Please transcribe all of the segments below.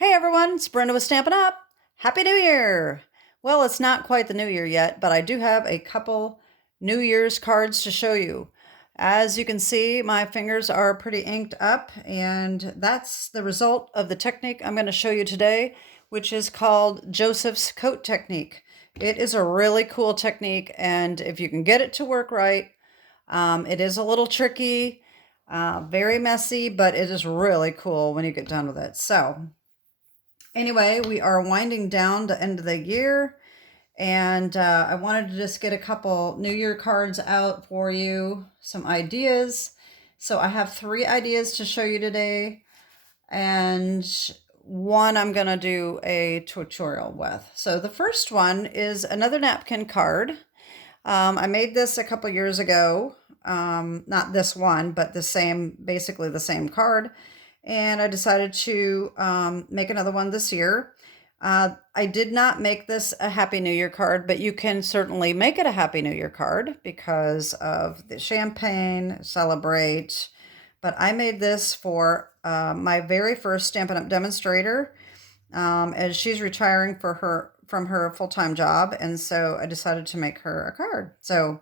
Hey everyone, it's Brenda with Stampin' Up! Happy New Year! Well, it's not quite the New Year yet, but I do have a couple New Year's cards to show you. As you can see, my fingers are pretty inked up, and that's the result of the technique I'm going to show you today, which is called Joseph's Coat Technique. It is a really cool technique, and if you can get it to work right, it is a little tricky, very messy, but it is really cool when you get done with it. So, anyway, we are winding down the end of the year, and I wanted to just get a couple New Year cards out for you, some ideas. So I have 3 ideas to show you today, and one I'm going to do a tutorial with. So the first one is another napkin card. I made this a couple years ago. Not this one, but basically the same card. And I decided to make another one this year. I did not make this a Happy New Year card, but you can certainly make it a Happy New Year card because of the champagne, celebrate. But I made this for my very first Stampin' Up! Demonstrator, as she's retiring from her full-time job, and so I decided to make her a card. So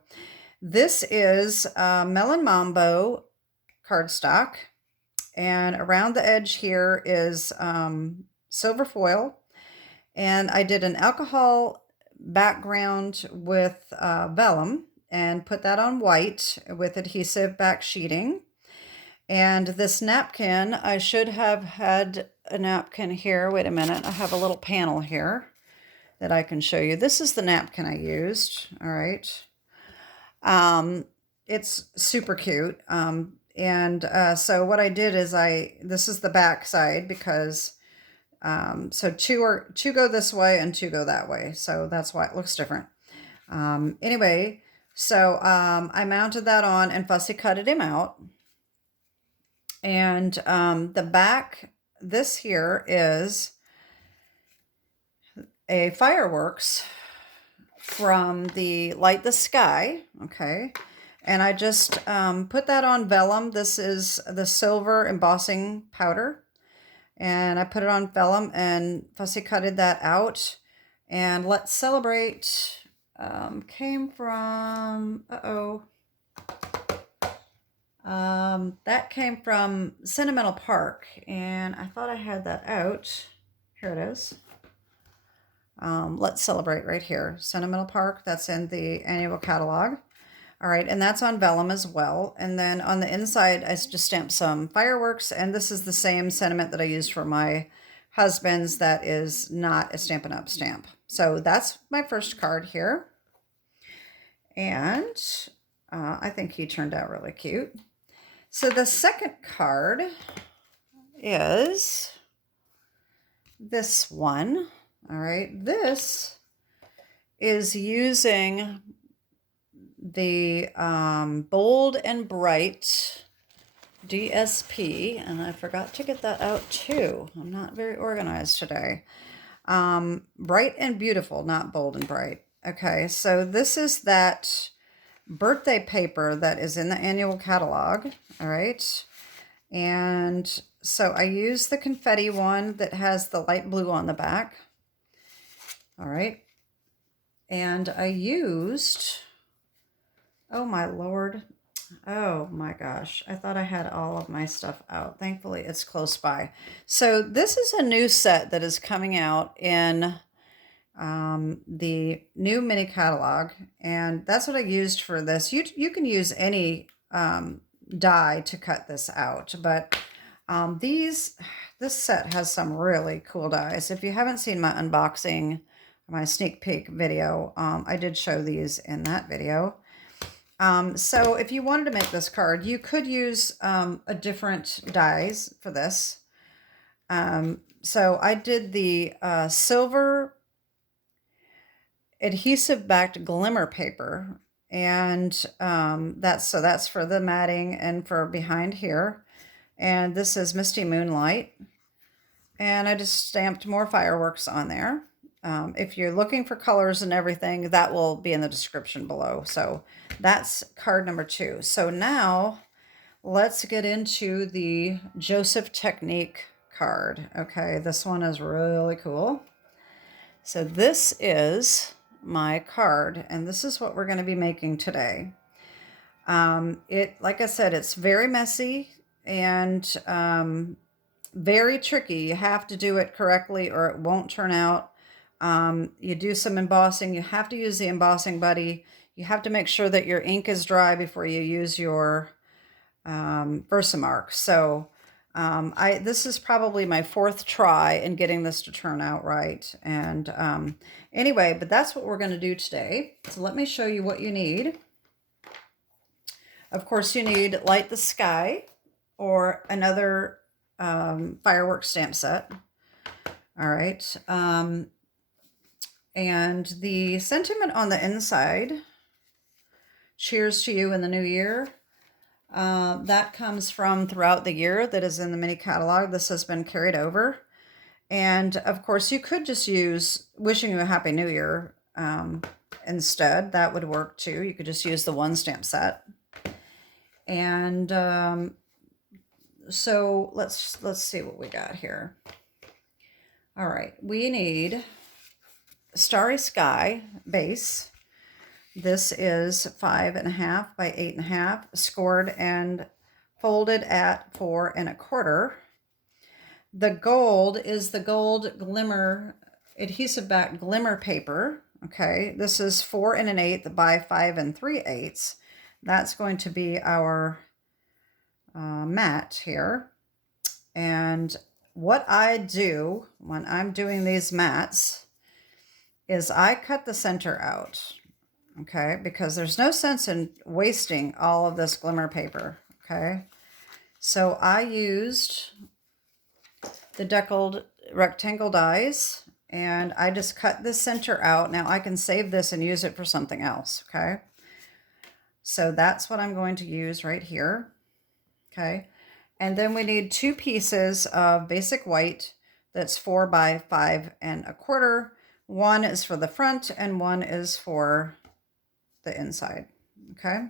this is Melon Mambo Cardstock. And around the edge here is silver foil. And I did an alcohol background with vellum and put that on white with adhesive back sheeting. And this napkin, I should have had a napkin here. Wait a minute, I have a little panel here that I can show you. This is the napkin I used, all right. It's super cute. So what I did is this is the back side because, so two go this way and 2 go that way. So that's why it looks different. Anyway, so I mounted that on and fussy cutted him out. And the back, this here is a fireworks from the Light the Sky, okay? And I just put that on vellum. This is the silver embossing powder. And I put it on vellum and fussy cutted that out. And Let's Celebrate came from, that came from Sentimental Park. And I thought I had that out. Here it is. Let's Celebrate right here. Sentimental Park, that's in the annual catalog. All right, and that's on vellum as well. And then on the inside, I just stamped some fireworks, and this is the same sentiment that I used for my husband's that is not a Stampin' Up! Stamp. So that's my first card here. And I think he turned out really cute. So the second card is this one. All right, this is using the Bold and Bright DSP, and I forgot to get that out too. I'm not very organized today. Bright and Beautiful, not Bold and Bright. Okay, so this is that birthday paper that is in the annual catalog, all right? And so I used the confetti one that has the light blue on the back, all right? And I used... Oh my Lord. Oh my gosh. I thought I had all of my stuff out. Thankfully, it's close by. So this is a new set that is coming out in the new mini catalog. And that's what I used for this. You can use any die to cut this out. But this set has some really cool dies. If you haven't seen my unboxing, my sneak peek video, I did show these in that video. So if you wanted to make this card, you could use a different dies for this. So I did the silver adhesive backed glimmer paper, and that's for the matting and for behind here. And this is Misty Moonlight, and I just stamped more fireworks on there. If you're looking for colors and everything, that will be in the description below. So that's card number 2. So now let's get into the Joseph Technique card. Okay, this one is really cool. So this is my card, and this is what we're going to be making today. Like I said, it's very messy and very tricky. You have to do it correctly or it won't turn out. You do some embossing. You have to use the embossing buddy. You have to make sure that your ink is dry before you use your Versamark. So this is probably my 4th try in getting this to turn out right. And anyway, but that's what we're going to do today. So let me show you what you need. Of course, you need Light the Sky or another firework stamp set. All right. And the sentiment on the inside, cheers to you in the new year. That comes from throughout the year that is in the mini catalog. This has been carried over. And of course, you could just use wishing you a happy new year instead. That would work too. You could just use the one stamp set. And so let's see what we got here. All right, we need Starry Sky base. This is 5.5 by 8.5, scored and folded at 4 1/4. The gold is the gold glimmer adhesive back glimmer paper. Okay, this is 4 1/8 by 5 3/8. That's going to be our mat here. And what I do when I'm doing these mats is I cut the center out, okay? Because there's no sense in wasting all of this glimmer paper, okay? So I used the deckled rectangle dies and I just cut the center out. Now I can save this and use it for something else, okay? So that's what I'm going to use right here. Okay. And then we need 2 pieces of basic white that's 4 by 5 1/4. One is for the front and one is for the inside. Okay.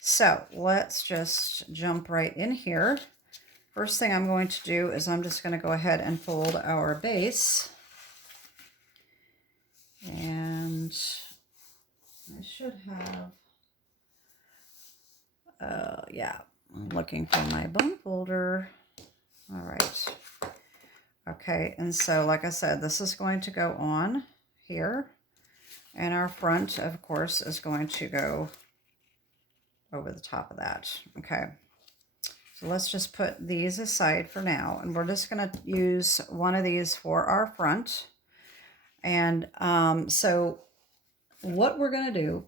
So let's just jump right in here. First thing I'm going to do is I'm just going to go ahead and fold our base. And I should have yeah, I'm looking for my bone folder. All right. Okay, and so like I said, this is going to go on here. And our front, of course, is going to go over the top of that. Okay. So let's just put these aside for now. And we're just going to use one of these for our front. And so what we're going to do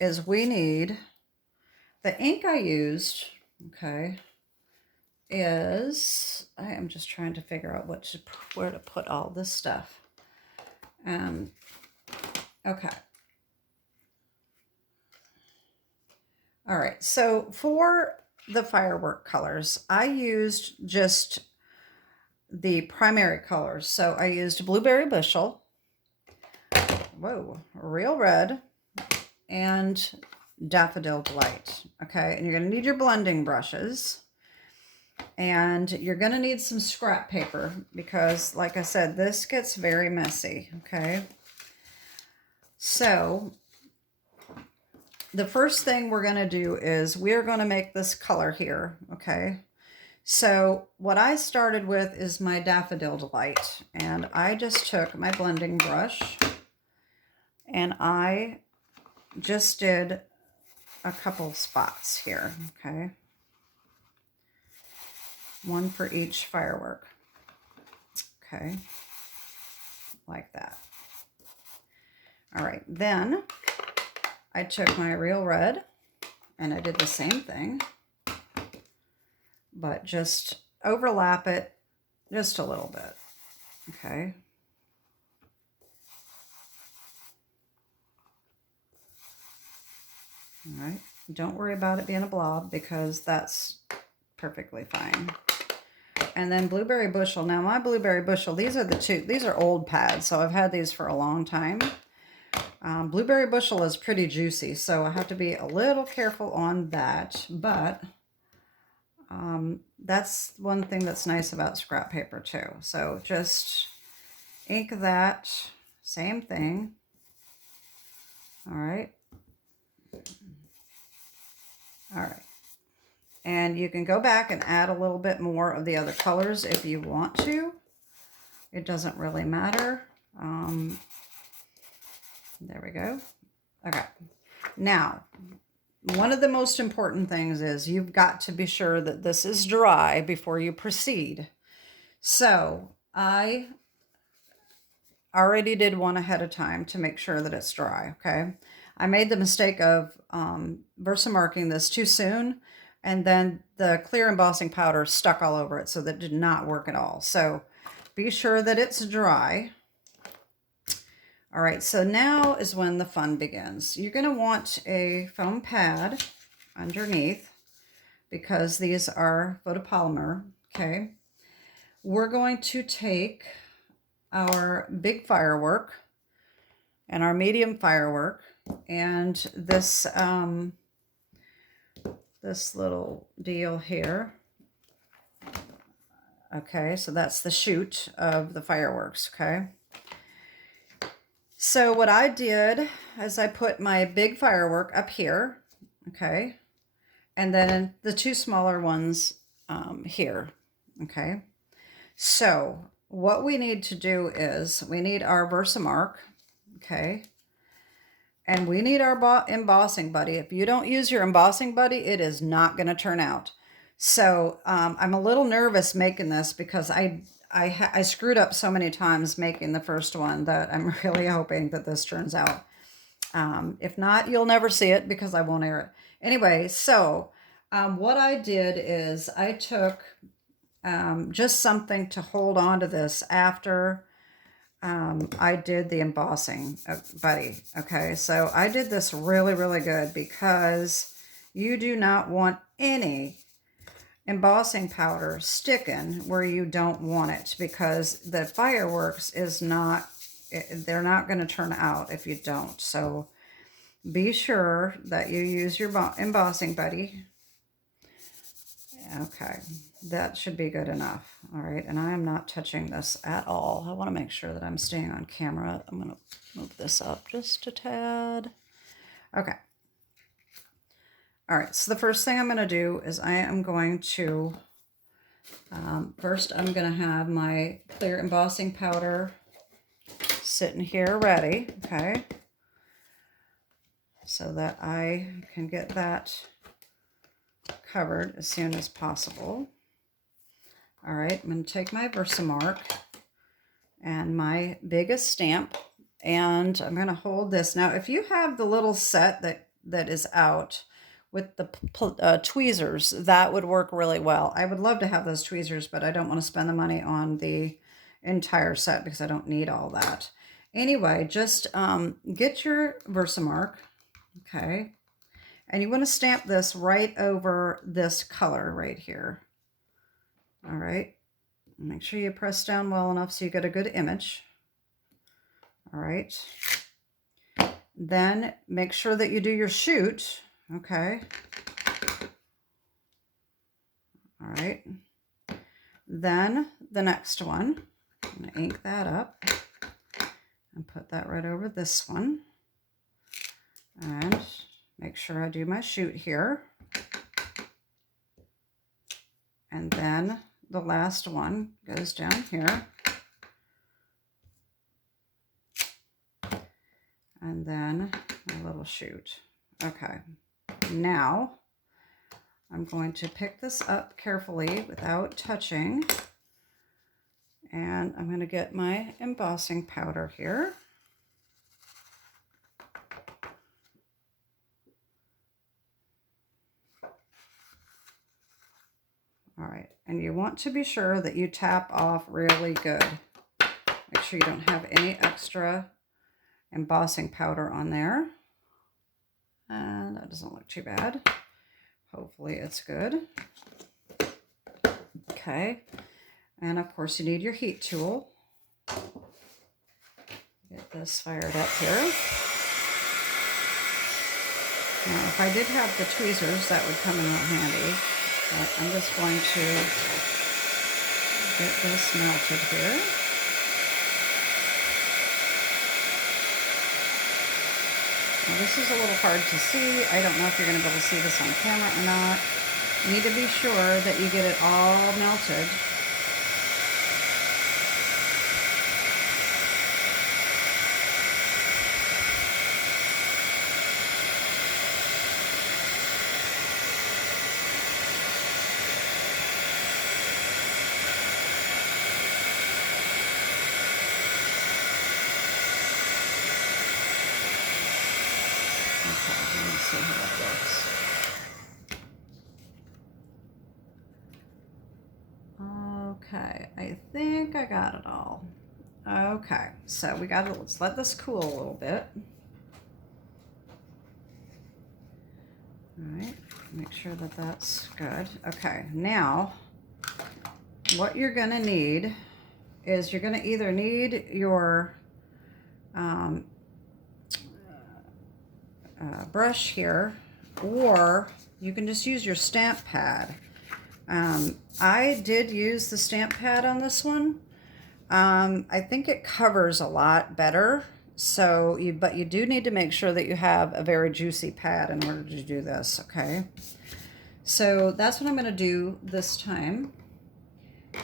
is we need the ink I used, okay, is, I am just trying to figure out where to put all this stuff. Okay. All right, so for the firework colors, I used just the primary colors. So I used Blueberry Bushel, whoa, Real Red, and Daffodil Delight. Okay, and you're going to need your blending brushes. And you're going to need some scrap paper because, like I said, this gets very messy. Okay, so the first thing we're going to do is we're going to make this color here. Okay, so what I started with is my Daffodil Delight. And I just took my blending brush and I just did a couple spots here, okay? One for each firework, okay? Like that. All right, then I took my Real Red and I did the same thing, but just overlap it just a little bit, okay? All right, don't worry about it being a blob because that's perfectly fine. And then Blueberry Bushel. Now my Blueberry Bushel, these are old pads, so I've had these for a long time. Blueberry Bushel is pretty juicy, so I have to be a little careful on that, but that's one thing that's nice about scrap paper too. So just ink that, same thing. All right. All right. And you can go back and add a little bit more of the other colors if you want to. It doesn't really matter. There we go. Okay. Now, one of the most important things is you've got to be sure that this is dry before you proceed. So I already did one ahead of time to make sure that it's dry, okay? I made the mistake of Versamarking this too soon, and then the clear embossing powder stuck all over it, so that did not work at all. So be sure that it's dry. All right, so now is when the fun begins. You're going to want a foam pad underneath because these are photopolymer, okay? We're going to take our big firework and our medium firework and this this little deal here. Okay, so that's the shoot of the fireworks, okay? So what I did is I put my big firework up here, okay? And then the two smaller ones here, okay? So what we need to do is we need our Versamark, okay? And we need our embossing buddy. If you don't use your embossing buddy, it is not going to turn out. So I'm a little nervous making this because I screwed up so many times making the first one that I'm really hoping that this turns out. If not, you'll never see it because I won't air it. Anyway, so what I did is I took just something to hold on to this after I did the embossing buddy. Okay, so I did this really, really good because you do not want any embossing powder sticking where you don't want it, because the fireworks is not, they're not going to turn out if you don't. So be sure that you use your embossing buddy. Okay, that should be good enough. All right, and I am not touching this at all. I want to make sure that I'm staying on camera. I'm going to move this up just a tad. Okay. All right, so the first thing I'm going to do is I am going to, first I'm going to have my clear embossing powder sitting here ready, okay, so that I can get that covered as soon as possible. All right, I'm going to take my Versamark and my biggest stamp, and I'm going to hold this. Now, if you have the little set that is out with the tweezers, that would work really well. I would love to have those tweezers, but I don't want to spend the money on the entire set because I don't need all that. Anyway, just get your Versamark, okay, and you want to stamp this right over this color right here. All right, make sure you press down well enough so you get a good image. All right, then make sure that you do your shoot. Okay. All right. Then the next one, I'm going to ink that up and put that right over this one. And make sure I do my shoot here. And then the last one goes down here. And then a little shoot. Okay. Now, I'm going to pick this up carefully without touching, and I'm going to get my embossing powder here. All right, and you want to be sure that you tap off really good. Make sure you don't have any extra embossing powder on there. And that doesn't look too bad. Hopefully it's good. Okay. And of course you need your heat tool. Get this fired up here. Now if I did have the tweezers, that would come in real handy. But I'm just going to get this melted here. Now this is a little hard to see. I don't know if you're going to be able to see this on camera or not. You need to be sure that you get it all melted. See how that looks. Okay, I think I got it all. Okay, so we got it. Let's let this cool a little bit. All right, make sure that that's good. Okay, now what you're gonna need is you're gonna either need your brush here, or you can just use your stamp pad. I did use the stamp pad on this one. I think it covers a lot better. So, but you do need to make sure that you have a very juicy pad in order to do this, okay? So that's what I'm going to do this time.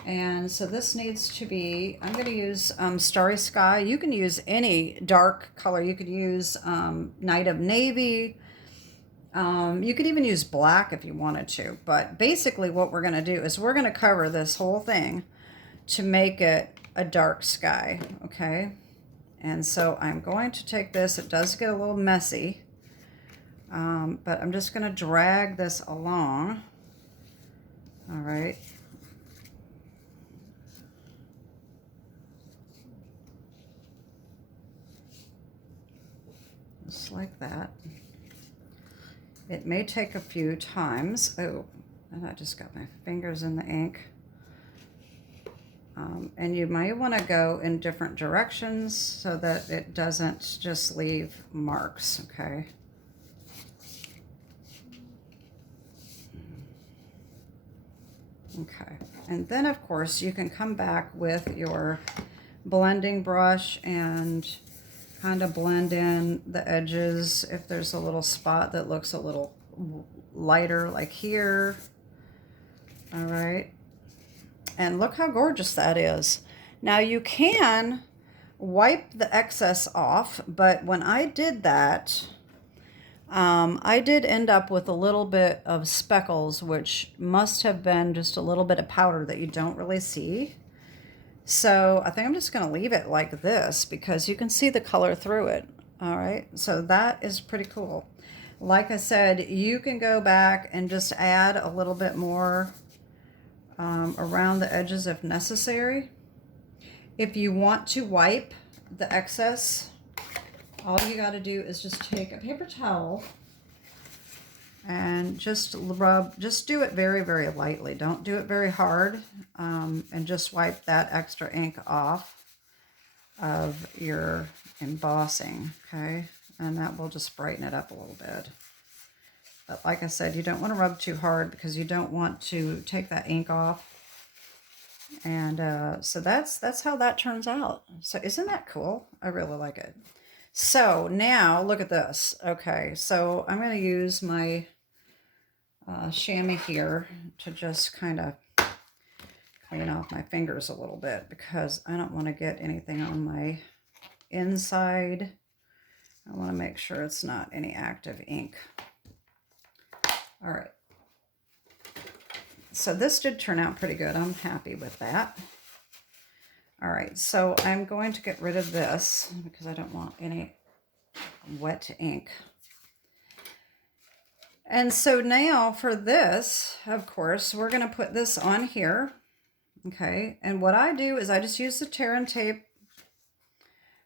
And so this needs to be, I'm going to use Starry Sky. You can use any dark color. You could use Night of Navy. You could even use black if you wanted to. But basically what we're going to do is we're going to cover this whole thing to make it a dark sky, okay? And so I'm going to take this. It does get a little messy, but I'm just going to drag this along. All right. Just like that. It may take a few times. Oh, and I just got my fingers in the ink. And you might want to go in different directions so that it doesn't just leave marks, okay? Okay, and then of course you can come back with your blending brush and kind of blend in the edges if there's a little spot that looks a little lighter, like here. All right, and look how gorgeous that is. Now you can wipe the excess off, but when I did that, I did end up with a little bit of speckles, which must have been just a little bit of powder that you don't really see. So I think I'm just going to leave it like this because you can see the color through it. All right, so that is pretty cool. Like I said, you can go back and just add a little bit more around the edges if necessary. If you want to wipe the excess, all you got to do is just take a paper towel and just rub, just do it very, very lightly. Don't do it very hard, and just wipe that extra ink off of your embossing, okay? And that will just brighten it up a little bit. But like I said, you don't want to rub too hard because you don't want to take that ink off. And so that's how that turns out. So isn't that cool? I really like it. So now look at this. Okay, so I'm going to use my chamois here to just kind of clean off my fingers a little bit because I don't want to get anything on my inside. I want to make sure it's not any active ink. All right. So this did turn out pretty good. I'm happy with that. All right, so I'm going to get rid of this because I don't want any wet ink. And so now for this, of course, we're going to put this on here. Okay, and what I do is I just use the tear and tape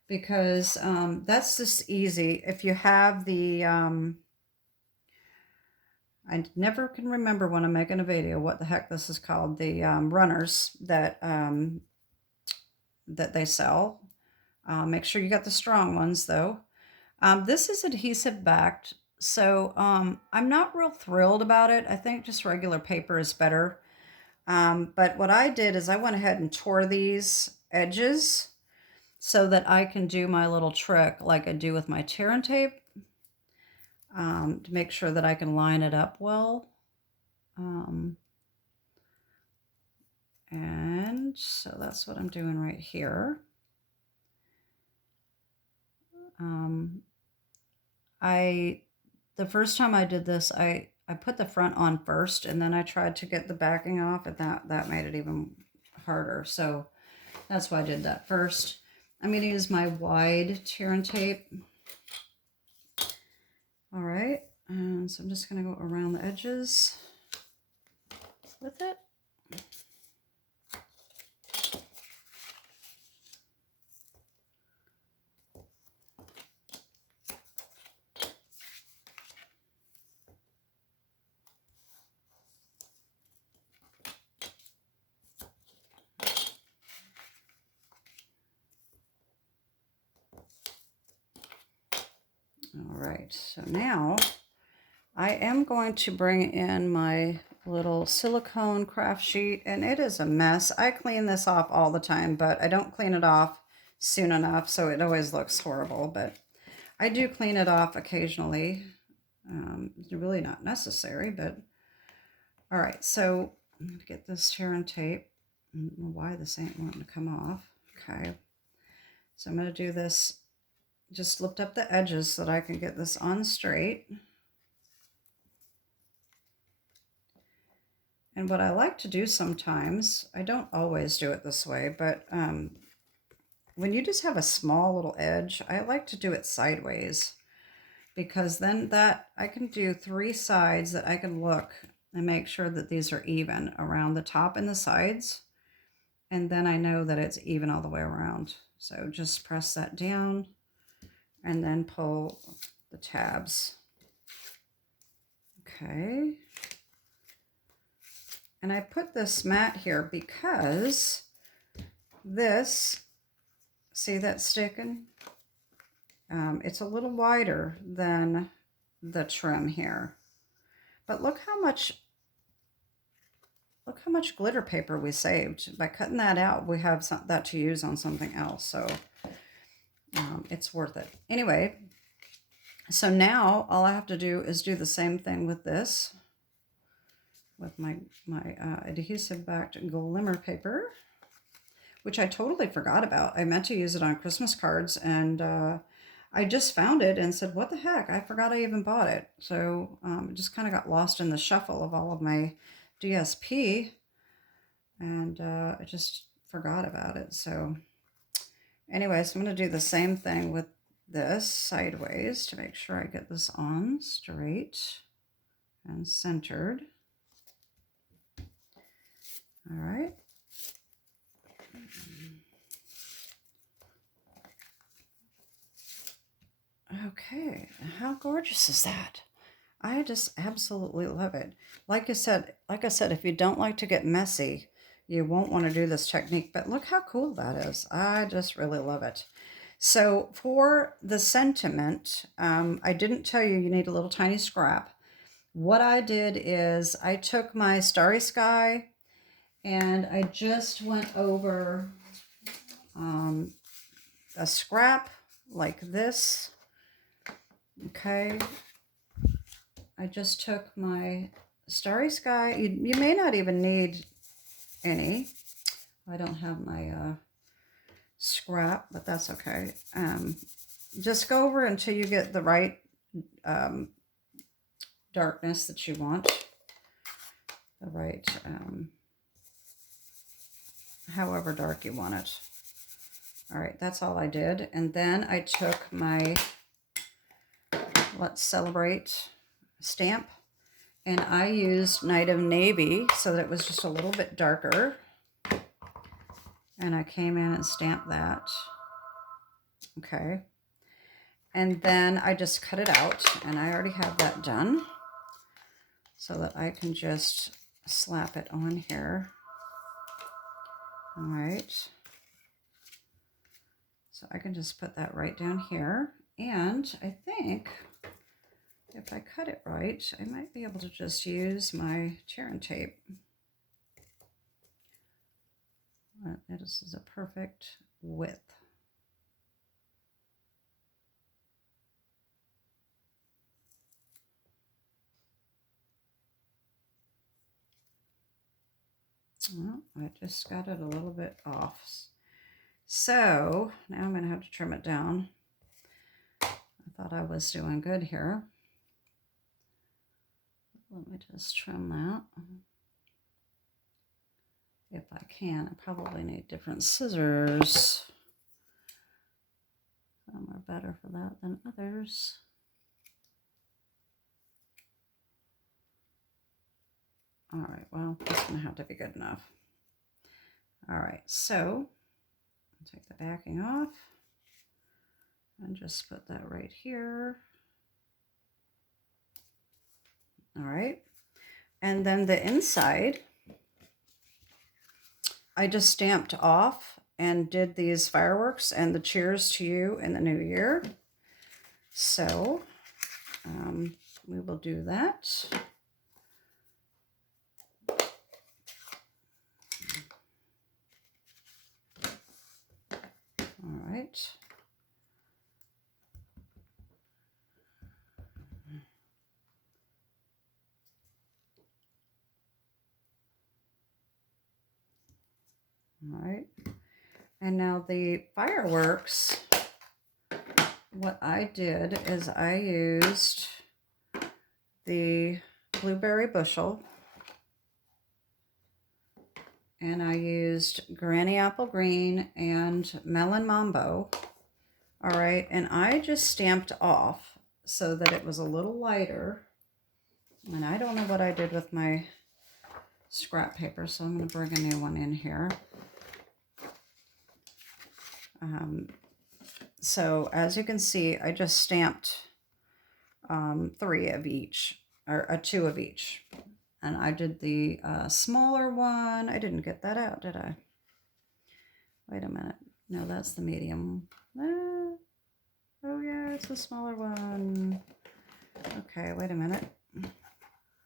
because that's just easy. If you have the, I never can remember when I'm making a video what the heck this is called, the runners that that they sell. Make sure you got the strong ones though. This is adhesive backed, So I'm not real thrilled about it. I think just regular paper is better. But what I did is I went ahead and tore these edges so that I can do my little trick like I do with my tear and tape, to make sure that I can line it up well. And so that's what I'm doing right here. The first time I did this, I put the front on first, and then I tried to get the backing off, and that made it even harder. So that's why I did that first. I'm going to use my wide tear and tape. All right, and so I'm just going to go around the edges with it. All right, so now I am going to bring in my little silicone craft sheet, and it is a mess. I clean this off all the time, but I don't clean it off soon enough, so it always looks horrible, but I do clean it off occasionally. It's really not necessary, but all right, so I'm going to get this tear and tape. I don't know why this ain't wanting to come off. Okay, so I'm going to do this, just lift up the edges so that I can get this on straight. And what I like to do sometimes, I don't always do it this way, but when you just have a small little edge, I like to do it sideways, because then that I can do 3 sides that I can look and make sure that these are even around the top and the sides. And then I know that it's even all the way around. So just press that down and then pull the tabs. Okay. And I put this mat here because this, see that sticking? It's a little wider than the trim here. But look how much glitter paper we saved. By cutting that out, we have that to use on something else. So it's worth it. Anyway, so now all I have to do is do the same thing with this, with my adhesive backed glimmer paper, which I totally forgot about. I meant to use it on Christmas cards, and I just found it and said, what the heck? I forgot I even bought it. So it just kind of got lost in the shuffle of all of my DSP, and I just forgot about it. So anyway, so I'm going to do the same thing with this sideways to make sure I get this on straight and centered. All right. Okay, how gorgeous is that? I just absolutely love it. Like I said, if you don't like to get messy, you won't want to do this technique, but look how cool that is. I just really love it. So for the sentiment, I didn't tell you need a little tiny scrap. What I did is I took my Starry Sky and I just went over a scrap like this. Okay, I just took my Starry Sky. You may not even need any. I don't have my scrap, but that's okay. Just go over until you get the right darkness that you want. The right, however dark you want it. All right, that's all I did. And then I took my Let's Celebrate stamp, and I used Night of Navy so that it was just a little bit darker, and I came in and stamped that. Okay, and then I just cut it out, and I already have that done so that I can just slap it on here. All right, so I can just put that right down here, and I think if I cut it right, I might be able to just use my tear and tape. This is a perfect width. Well, I just got it a little bit off. So now I'm going to have to trim it down. I thought I was doing good here. Let me just trim that. If I can, I probably need different scissors. Some are better for that than others. All right, well, that's going to have to be good enough. All right, so take the backing off and just put that right here. All right, and then the inside, I just stamped off and did these fireworks and the cheers to you in the new year. So we will do that. All right. All right. And now the fireworks, what I did is I used the blueberry bushel and I used granny apple green and melon mambo. All right, and I just stamped off so that it was a little lighter. And I don't know what I did with my scrap paper, so I'm going to bring a new one in here. So as you can see, I just stamped 3 of each, or 2 of each. And I did the smaller one. I didn't get that out, did I? Wait a minute. No, that's the medium. Oh yeah, it's the smaller one. Okay, wait a minute.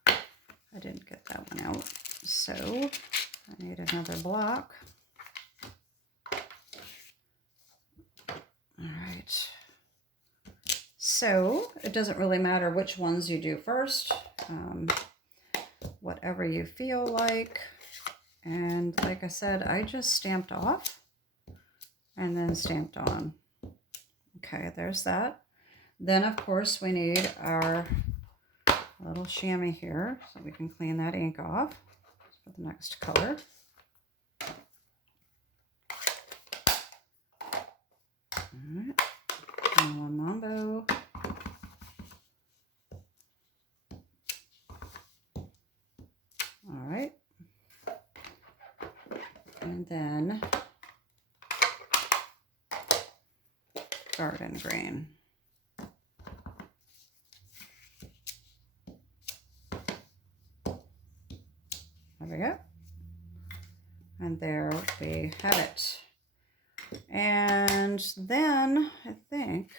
I didn't get that one out. So I need another block. All right. So it doesn't really matter which ones you do first. Whatever you feel like. And like I said, I just stamped off and then stamped on. Okay, there's that. Then of course we need our little chamois here so we can clean that ink off for the next color. All right, Melon Mambo. All right, and then garden green. There we go. And there we have it. And then I think,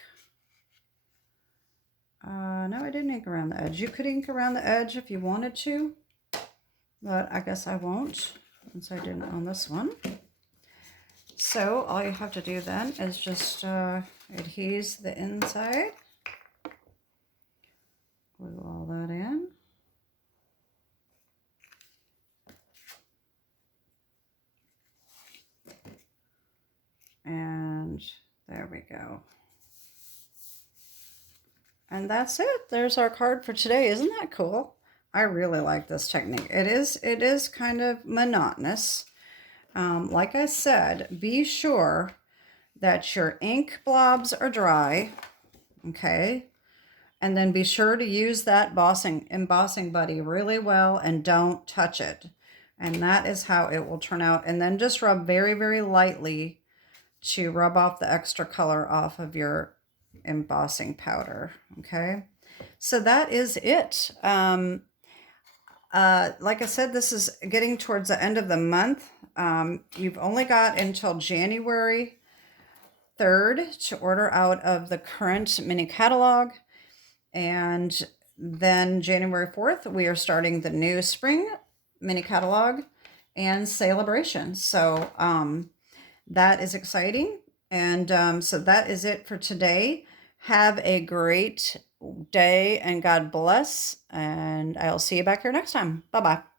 no, I didn't ink around the edge. You could ink around the edge if you wanted to, but I guess I won't since I didn't on this one. So all you have to do then is just adhese the inside. Glue all that in. And there we go. And that's it. There's our card for today. Isn't that cool? I really like this technique. It is kind of monotonous. Like I said, be sure that your ink blobs are dry, okay? And then be sure to use that embossing buddy really well and don't touch it. And that is how it will turn out. And then just rub very, very lightly to rub off the extra color off of your embossing powder, okay? So that is it. Like I said, this is getting towards the end of the month. You've only got until January 3rd to order out of the current mini catalog. And then January 4th, we are starting the new spring mini catalog and celebration. So that is exciting. And so that is it for today. Have a great day and God bless. And I'll see you back here next time. Bye bye.